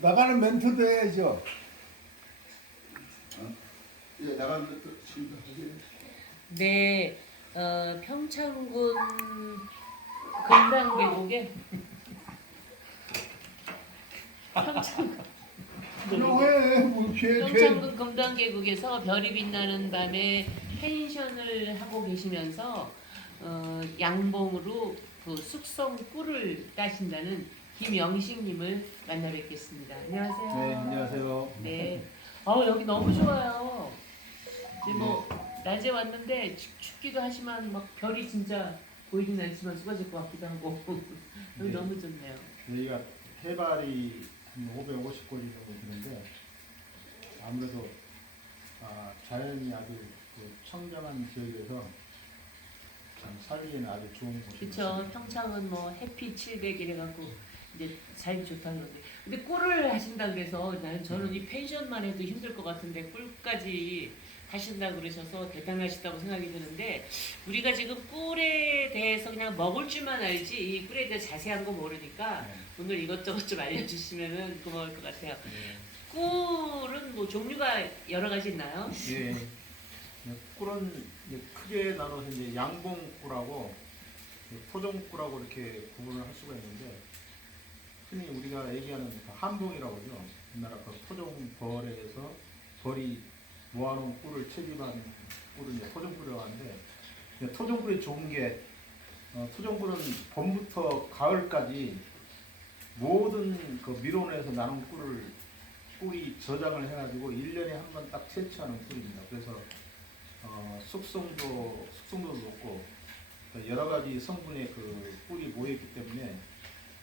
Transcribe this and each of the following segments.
나가는 멘트도 해야죠. 예, 나가는 멘트 지금 하세요. 네, 평창군 금강계곡에 평창 그냥 해. 뭐 평창군 금강계곡에서 별이 빛나는 밤에 펜션을 하고 계시면서 양봉으로 그 숙성 꿀을 따신다는 김영식님을 만나 뵙겠습니다. 안녕하세요. 네, 안녕하세요. 네. 여기 너무 좋아요. 이제 뭐 낮에 왔는데 춥기도 하지만 막 별이 진짜 보이진 않지만 쏟아질 것 같기도 하고 여기 네. 너무 좋네요. 여기가 해발이 한 550고리 정도 되는데 아무래도 자연이 아주 그 청정한 지역에서 참 살기에는 아주 좋은 곳입니다. 그렇죠. 평창은 뭐 햇빛 700 이래갖고 이제 살기 좋다 그러는데 근데 꿀을 하신다 그래서 저는 이 펜션만 해도 힘들 것 같은데 꿀까지 하신다 그러셔서 대단하시다고 생각이 드는데 우리가 지금 꿀에 대해서 그냥 먹을 줄만 알지 이 꿀에 대해 자세한 거 모르니까 네. 오늘 이것저것 좀 알려주시면은 고마울 것 같아요. 네. 꿀은 뭐 종류가 여러 가지 있나요? 예. 꿀은 이제 크게 나눠서 이제 양봉꿀하고 토종꿀하고 이렇게 구분을 할 수가 있는데 흔히 우리가 얘기하는 그 한봉이라고 하죠. 우리나라 그 토종벌에서 벌이 모아놓은 꿀을 채집한 꿀을 이제 토종꿀이라고 하는데 토종꿀이 좋은 게 토종꿀은 봄부터 가을까지 모든 그 밀원에서 나는 꿀이 저장을 해가지고 1년에 한 번 딱 채취하는 꿀입니다. 그래서 숙성도 높고 여러 가지 성분의 그 꿀이 모여있기 때문에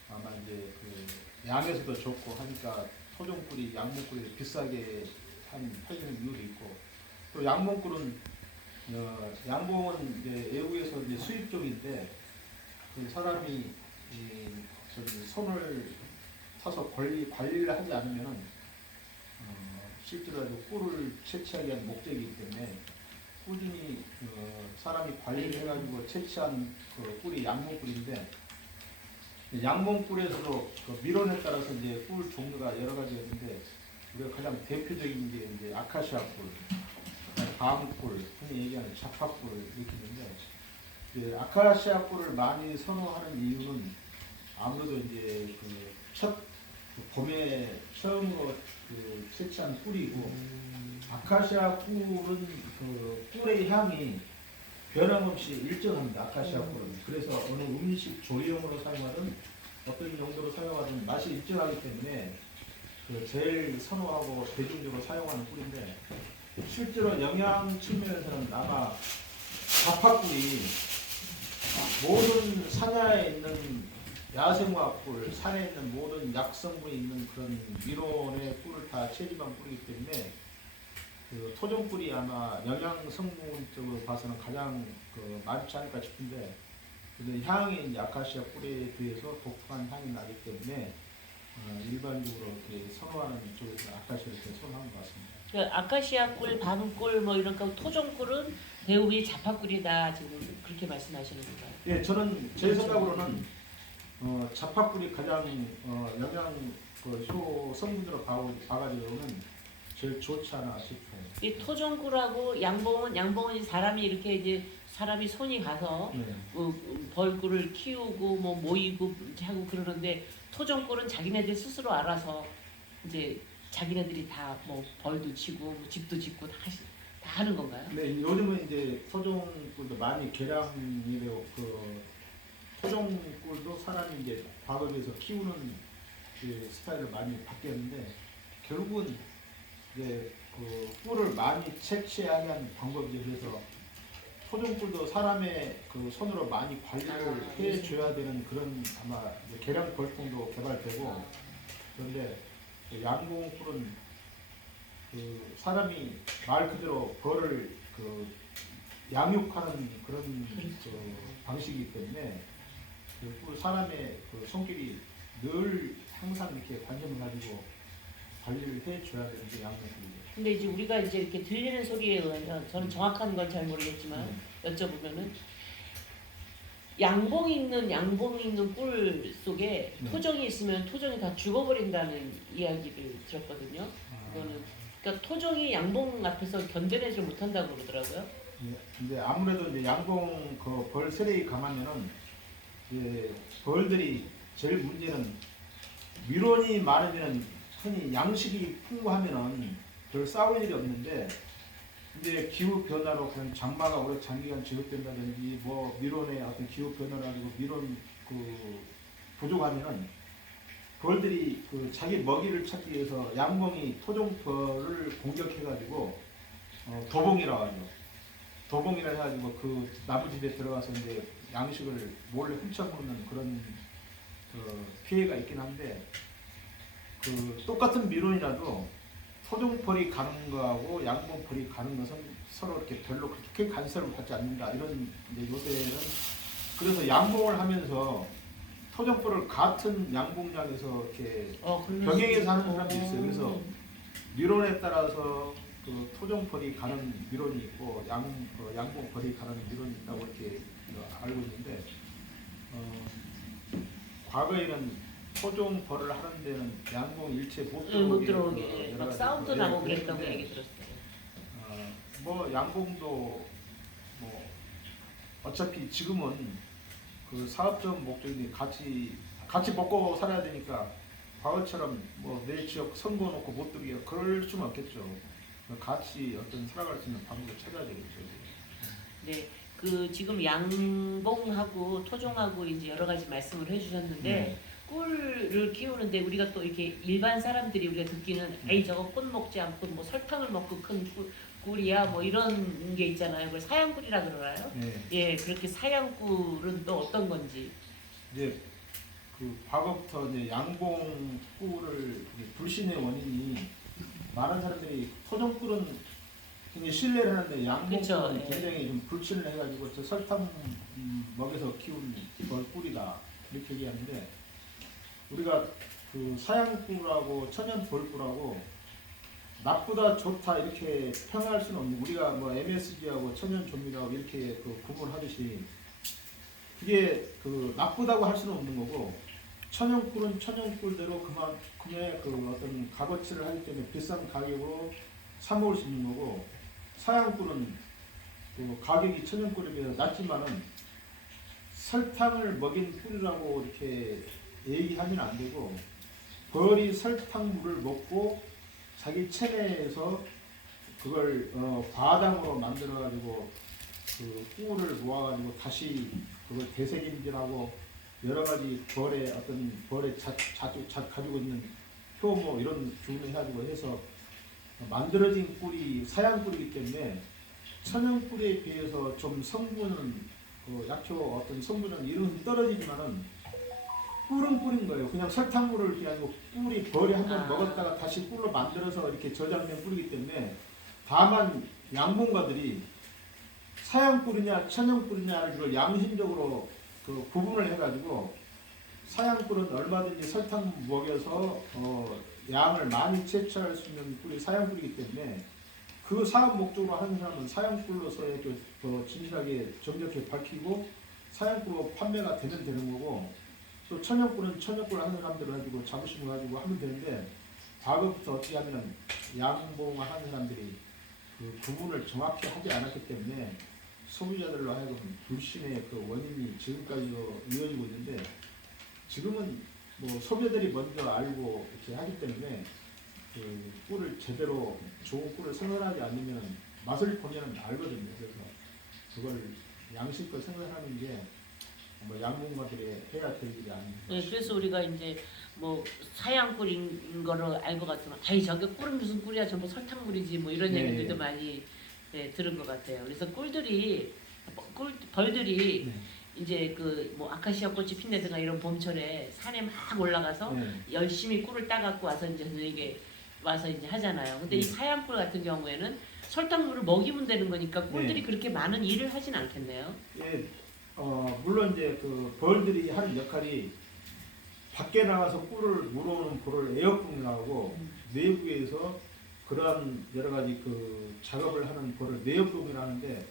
아마 이제 그 양에서도 좋고 하니까 토종꿀이 양봉꿀이 비싸게 팔리는 이유도 있고 또 양봉꿀은 양봉은 이제 외국에서 이제 수입종인데 그 사람이 손을 타서 관리를 하지 않으면은 실제로 아주 꿀을 채취하기 위한 목적이기 때문에 꾸준히 사람이 관리를 해가지고 채취한 그 꿀이 양봉꿀인데 양봉꿀에서도 그 밀원에 따라서 이제 꿀 종류가 여러 가지가 있는데 우리가 가장 대표적인 게 이제 아카시아 꿀, 밤꿀, 흔히 얘기하는 자파꿀 이렇게 있는데 이제 아카시아 꿀을 많이 선호하는 이유는 아무래도 이제 첫 봄에 처음으로 채취한 꿀이고 아카시아 꿀은 그 꿀의 향이 변함없이 일정합니다. 아카시아 꿀은. 그래서 어느 음식 조리용으로 사용하든 어떤 용도로 사용하든 맛이 일정하기 때문에 그 제일 선호하고 대중적으로 사용하는 꿀인데 실제로 영양 측면에서는 아마 자파꿀이 모든 산야에 있는 야생화꿀, 산에 있는 모든 약성분이 있는 그런 밀원의 꿀을 다 채집한 꿀이기 때문에 그 토종꿀이 아마 영양 성분적으로 봐서는 가장 많지 않을까 싶은데 향이 이제 아카시아 꿀에 비해서 독특한 향이 나기 때문에 일반적으로 이렇게 선호하는 쪽에서 아카시아를 이렇게 선호하는 것 같습니다. 그 아카시아 꿀, 밤꿀 뭐 이런 거 토종꿀은 대우비 자파꿀이다 지금 그렇게 말씀하시는 건가요? 예, 저는 제 생각으로는 자파꿀이 가장 영양 효 성분으로 봐가지고는 제일 좋지 않아 싶어요. 이 토종꿀하고 양봉은 이제 사람이 이렇게 이제 사람이 손이 가서 네. 벌꿀을 키우고 뭐 모이고 이렇게 하고 그러는데 토종꿀은 자기네들 스스로 알아서 이제 자기네들이 다 뭐 벌도 치고 뭐 집도 짓고 다 하는 건가요? 네, 요즘은 이제 토종꿀도 많이 개량이 되고 토종꿀도 사람이 이제 과거에서 키우는 그 스타일을 많이 바뀌었는데 결국은 이제 그 꿀을 많이 채취하기 위한 방법이 그래서 토종꿀도 사람의 그 손으로 많이 관리를 해줘야 되는 그런 아마 이제 개량 벌통도 개발되고 그런데 양봉꿀은 그 사람이 말 그대로 벌을 그 양육하는 그런 그 방식이기 때문에 그 사람의 그 손길이 늘 항상 이렇게 관심을 가지고 관리를 해줘야 되는 게 양봉꿀이죠. 근데 이제 우리가 이제 이렇게 들리는 소리에 의하면 저는 정확한 건 잘 모르겠지만 여쭤보면은 양봉 있는 꿀 속에 네. 토종이 있으면 토종이 다 죽어버린다는 이야기를 들었거든요. 이거는 그러니까 토종이 양봉 앞에서 견뎌내지 못한다고 그러더라고요. 예, 근데 아무래도 이제 양봉 그 벌 세력이 강하면은 이제 벌들이 제일 문제는 밀원이 많으면은 흔히 양식이 풍부하면은 별 싸울 일이 없는데 이제 기후 변화로 그냥 장마가 오래 장기간 지속된다든지 뭐 밀원의 어떤 기후 변화로 가지고 밀원 그 부족하면은 벌들이 그 자기 먹이를 찾기 위해서 양봉이 토종벌을 공격해가지고 도봉이라고 하죠. 도봉이라 해가지고 그 나무집에 들어가서 이제 양식을 몰래 훔쳐먹는 그런 그 피해가 있긴 한데 그 똑같은 밀원이라도 토종벌이 가는 거하고 양봉벌이 가는 것은 서로 이렇게 별로 그렇게 간섭을 받지 않는다 이런 이제 요새는 그래서 양봉을 하면서 토종벌을 같은 양봉장에서 이렇게 병행해서 하는 사람도 있어요. 그래서 밀원에 따라서 그 토종벌이 가는 밀원이 있고 양봉벌이 가는 밀원이 있다고 이렇게 알고 있는데 과거에는 토종벌을 하는 데는 양봉 일체 못 들어오게 막 싸움도 나고 그랬다고 얘기 들었어요. 뭐 양봉도 뭐 어차피 지금은 그 사업적 목적이 같이 먹고 살아야 되니까 과거처럼 뭐 내 지역 선거 놓고 못 들게 그럴 수는 없겠죠. 같이 어떤 살아갈 수 있는 방법을 찾아야 되겠죠. 네, 그 지금 양봉하고 토종하고 이제 여러 가지 말씀을 해주셨는데 꿀을 키우는데 우리가 또 이렇게 일반 사람들이 우리가 듣기는 에이 저거 꽃 먹지 않고 뭐 설탕을 먹고 큰 꿀이야 뭐 이런 게 있잖아요. 그걸 사양꿀이라 그러나요? 네. 예, 그렇게 사양꿀은 또 어떤 건지. 이제 그 과거부터 이제 양봉 꿀을 불신의 원인이 많은 사람들이 토종꿀은 굉장히 신뢰를 하는데 양봉 꿀은 예. 굉장히 좀 불신을 해가지고 저 설탕 먹여서 키운 꿀이다 이렇게 얘기하는데 우리가 그 사양꿀하고 천연벌꿀하고 나쁘다 좋다 이렇게 평할 수는 없는 우리가 뭐 MSG하고 천연조미료하고 이렇게 그 구분하듯이 그게 그 나쁘다고 할 수는 없는 거고 천연꿀은 천연꿀대로 그만큼의 그 어떤 값어치를 하기 때문에 비싼 가격으로 사 먹을 수 있는 거고 사양꿀은 그 가격이 천연꿀에 비해서 낮지만은 설탕을 먹인 꿀이라고 이렇게 얘기하면 안 되고 벌이 설탕물을 먹고 자기 체내에서 그걸 과당으로 만들어 가지고 그 꿀을 모아 가지고 다시 그걸 되새김질하고 여러 가지 벌의 가지고 있는 효모 이런 균을 해가지고 해서 만들어진 꿀이 사양꿀이기 때문에 천연꿀에 비해서 좀 성분은 약효 어떤 성분은 이런 떨어지지만은 꿀은 꿀인 거예요. 그냥 설탕물을 이렇게 가지고 꿀이 벌이 한번 먹었다가 다시 꿀로 만들어서 이렇게 저장된 꿀이기 때문에 다만 양봉가들이 사양꿀이냐 천연꿀이냐를 이걸 양심적으로 그 구분을 해가지고 사양꿀은 얼마든지 설탕 먹여서 양을 많이 채취할 수 있는 꿀이 사양꿀이기 때문에 그 사업 목적으로 하는 사람은 사양꿀로서의 진실하게 정확히 밝히고 사양꿀로 판매가 되는 거고 또 천연꿀은 천연꿀 하는 사람들을 가지고 자부심을 가지고 하면 되는데 과거부터 어떻게 하면 양봉을 하는 사람들이 그 구분을 정확히 하지 않았기 때문에 소비자들로 하여금 불신의 그 원인이 지금까지도 이어지고 있는데 지금은 뭐 소비자들이 먼저 알고 이렇게 하기 때문에 그 꿀을 제대로 좋은 꿀을 생산하지 않으면 맛을 보면 알거든요. 그래서 그걸 양식껏 생산하는 게 뭐 양봉가들이 해야 될 일이 아닙니다. 네, 그래서 우리가 이제 뭐 사양꿀인 거를 알고 같으면 아이 저게 꿀은 무슨 꿀이야 저뭐 설탕물이지 뭐 이런 얘기들도 많이 들은 것 같아요. 그래서 벌들이 이제 그 뭐 아카시아 꽃이 핀다든가 이런 봄철에 산에 막 올라가서 열심히 꿀을 따갖고 와서 이제 저에게 와서 이제 하잖아요. 근데 이 사양꿀 같은 경우에는 설탕물을 먹이면 되는 거니까 꿀들이 그렇게 많은 일을 하진 않겠네요. 예, 물론 이제 그 벌들이 하는 역할이 밖에 나가서 꿀을 물어오는 벌을 에어컨이라고 하고 내부에서 그러한 여러 가지 그 작업을 하는 벌을 내역동이라 하는데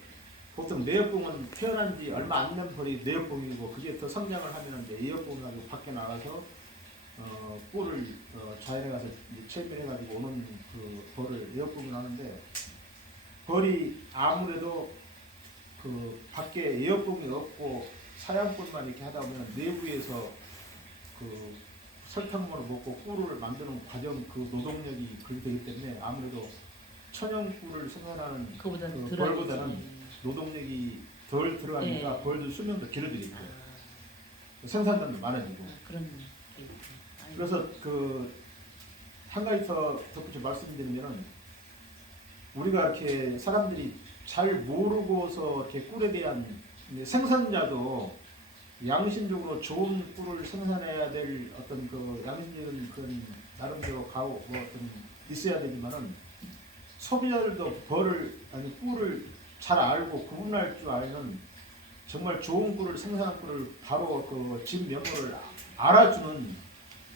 보통 내역봉은 태어난 지 얼마 안 된 벌이 내역봉이고 그게 더 성장을 하면 이제 예역봉이라고 밖에 나가서 꿀을 자연에 가서 체험해가지고 오는 그 벌을 내역봉이 하는데 벌이 아무래도 그 밖에 에어봉이 없고 사양꾼만 이렇게 하다 보면 내부에서 그 설탕물을 먹고 꿀을 만드는 과정 그 노동력이 그렇게 되기 때문에 아무래도 천연 꿀을 생산하는 그보다는 그 벌보다는 노동력이 덜 들어가니까 네. 벌도 수명도 길어지니까 아, 생산량도 많아지고 그런 게 있구나. 아이고. 그래서 그 한 가지 더 덧붙여 말씀드리면은 우리가 이렇게 사람들이 잘 모르고서 이렇게 꿀에 대한 생산자도 양심적으로 좋은 꿀을 생산해야 될 어떤 그 양심적인 그런 나름대로 가오 뭐 어떤 있어야 되지만은 소비자들도 벌을 아니 꿀을 잘 알고 구분할 줄 아는 정말 좋은 꿀을 생산한 꿀을 바로 그 집 명호를 알아주는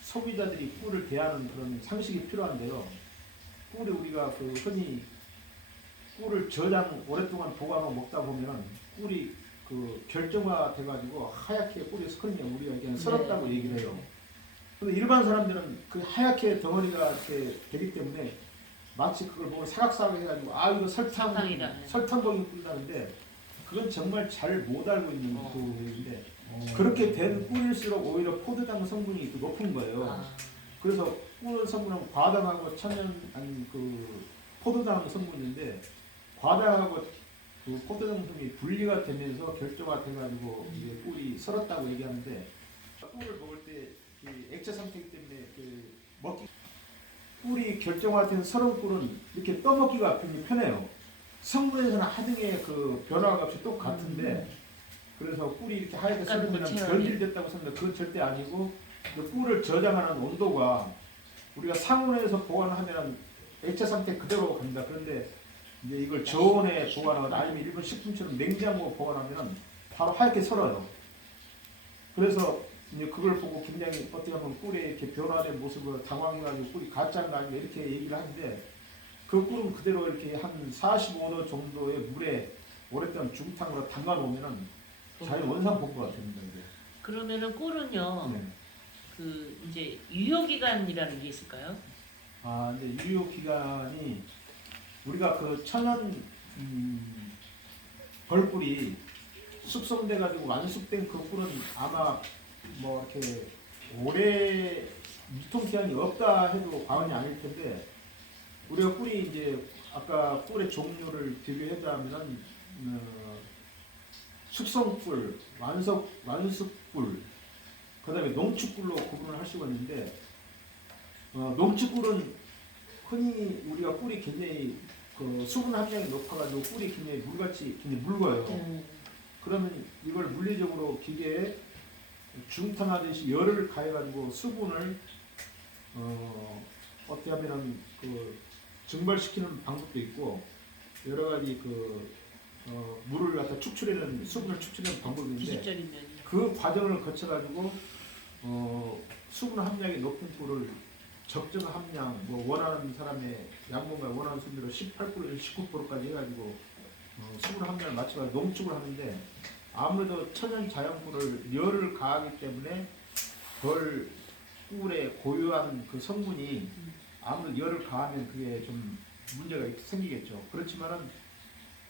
소비자들이 꿀을 대하는 그런 상식이 필요한데요. 꿀이 우리가 그 흔히 꿀을 저장 오랫동안 보관하고 먹다 보면은 꿀이 그 결정화 돼가지고 하얗게 꿀이 스크린에 우리가 이게 썰었다고 얘기를 해요. 근데 일반 사람들은 그 하얗게 덩어리가 이렇게 되기 때문에 마치 그걸 보고 사각사각 해가지고 아 이거 설탕봉이 꿀이라는데 그건 정말 잘 못 알고 있는 그 얘기인데 그렇게 된 꿀일수록 오히려 포도당 성분이 더 높은 거예요. 아, 그래서 꿀 성분은 과당하고 천연 아니 그 포도당 성분인데 과당하고 그 포도당 성분이 분리가 되면서 결정화 돼가지고 이게 꿀이 썰었다고 얘기하는데 꿀을 먹을 때 이 액체 상태이기 때문에 그 먹기 꿀이 결정화된 썰은 꿀은 이렇게 떠먹기가 굉장히 편해요. 성분에서는 하등의 그 변화가 없이 똑같은데 그래서 꿀이 이렇게 하얗게 썰으면 변질됐다고 생각하는데 그건 절대 아니고 그 꿀을 저장하는 온도가 우리가 상온에서 보관하면 액체 상태 그대로 갑니다. 그런데 이제 이걸 저온에 보관하거나 아니면 일본 식품처럼 냉장고 보관하면 바로 하얗게 썰어요. 그래서 이제 그걸 보고 굉장히 어떻게 하면 꿀에 이렇게 변화된 모습을 당황해가지고 꿀이 가짜인가 아니면 이렇게 얘기를 하는데 그 꿀은 그대로 이렇게 한 45도 정도의 물에 오랫동안 중탕으로 담가 놓으면은 자연 원상 복구가 됩니다. 이제. 그러면은 꿀은요. 네. 그 이제 유효 기간이라는 게 있을까요? 아, 근데 유효 기간이 우리가 그 천연 벌꿀이 숙성돼 가지고 완숙된 그 꿀은 아마 뭐 이렇게 오래 유통기한이 없다 해도 과언이 아닐 텐데 우리가 꿀이 이제 아까 꿀의 종류를 비교하자면은 숙성꿀, 완숙꿀, 그다음에 농축꿀로 구분을 할 수가 있는데 농축꿀은 흔히 우리가 꿀이 굉장히 그 수분 함량이 높아가지고 꿀이 굉장히 물같이 굉장히 묽어요. 그러면 이걸 물리적으로 기계에 중탕하듯이 열을 가해가지고 수분을 어떻게 하면은 그 증발시키는 방법도 있고 여러 가지 그 물을 갖다 축출해내는 수분을 축출하는 방법이 있는데 기술적인 면이. 그 과정을 거쳐가지고 수분 함량이 높은 꿀을 적정 함량 뭐 원하는 사람의 양분과 원하는 수준으로 18%에서 19%까지 해가지고 수분 함량을 맞춰가지고 농축을 하는데 아무래도 천연 자연꿀을 열을 가하기 때문에 벌 꿀의 고유한 그 성분이 아무래도 열을 가하면 그게 좀 문제가 생기겠죠. 그렇지만은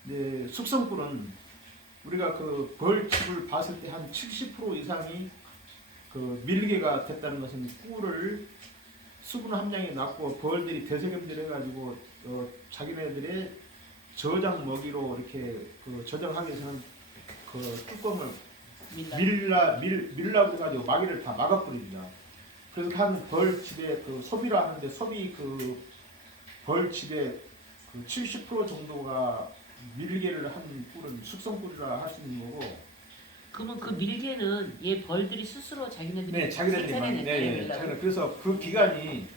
네, 숙성꿀은 우리가 그 벌집을 봤을 때 한 70% 이상이 그 밀개가 됐다는 것은 꿀을 수분 함량이 낮고 벌들이 대세겸질 해가지고 자기네들의 저장 먹이로 이렇게 그 저장하기 위해서는 그 뚜껑을 밀라고 해가지고 마개를 다 막아버립니다. 그래서 한 벌집의 그 소비라 하는데 소비 그 벌집의 그 70% 정도가 밀개를 한 꿀은 숙성꿀이라 할 수 있는 거고. 그러면 그 밀개는 얘 벌들이 스스로 자기네들이 자기네들이 생산해내는 그래서 그 기간이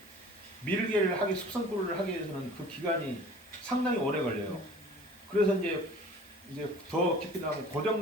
밀개를 하기 숙성꿀을 하기 위해서는 그 기간이 상당히 오래 걸려요. 그래서 이제 더 깊이 나가면 고정